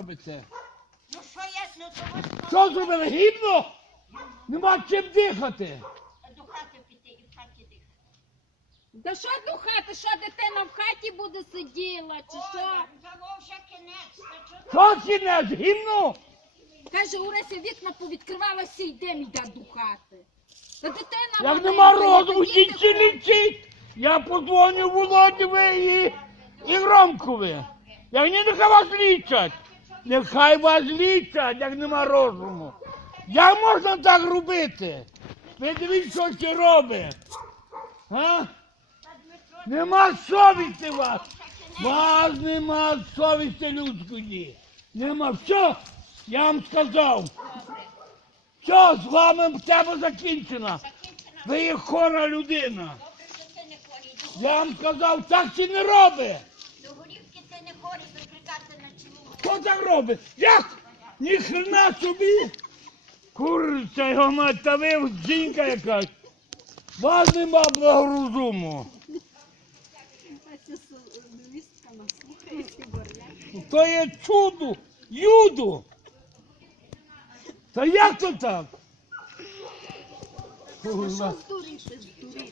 робите? Ну що я, ну то вас... Що зробили? Гімно? Нема чим дихати. До хати піти і в хаті дихати. Да що до хати, що дитина в хаті буде сиділа, чи що? Завовся кінець, та чого? Що кінець? Гімно? Каже, Орися вікна повідкривала, всі йдемо йде до хати. Та дитина Як маленька, нема розуму, діти дітці лічить. Я подзвоню Володіві і Ромкові. Як ні, нехай вас лічать. Нехай вас лічать, як нема розуму. Як можна так робити? Ви дивіться, що це робить. А? Нема совісті вас. Вас нема совісті людської. Нема. Все, я вам сказав. Все, з вами тема закінчена. Ви є хора людина. Добре, що ти не хворий. Я вам сказав, так чи не робить. До горівки ти не хворий, викрикати на чоловіка. Хто так робить? Як? Ні хрена собі. Куриця його мать, та ви жінка якась. Вас нема благорозуму. То є чудо, юдо. Та як то так? Що здуріти, здуріти?